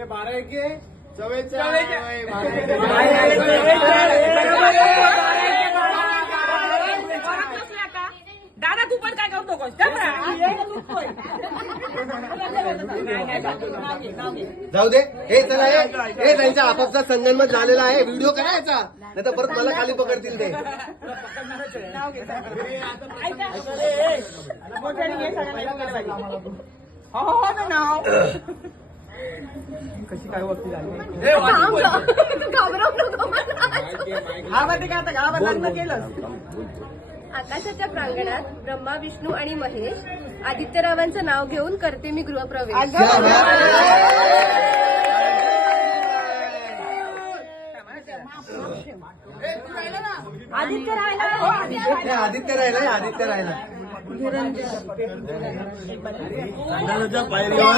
हे दादा तू पण काय करतो. जाऊ दे. हे चला हे हे त्यांचा आपापचा संगनमत झालेला आहे. व्हिडिओ करायचा नाही तर परत मला खाली पकडतील ते. हो हो हो ना कशी काय वक्ती झाली घाबरव नको मला. हा मध्ये काय आता गावात लग्न केलं आकाशाच्या प्रांगणात ब्रह्मा विष्णू आणि महेश आदित्यरावांचं नाव घेऊन करते मी गृहप्रवेश आदित्य राहिला हो, आदित्य हे आदित्य राहिला हे आदित्य राहिला पायरीवर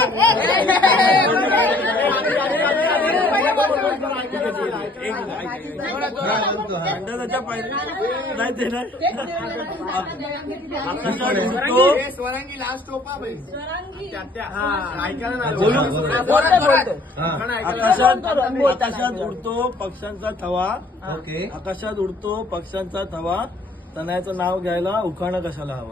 अंदाजाच्या पायरी नाही ते नाही आकाशात उडतो स्वरांगी लास्ट टोपा बोलू बोलतोय. हा आकाशात आकाशात उडतो पक्ष्यांचा थवा ओके आकाशात उडतो पक्ष्यांचा थवा तनयाचं नाव घ्यायला उखाणं कशाला हवं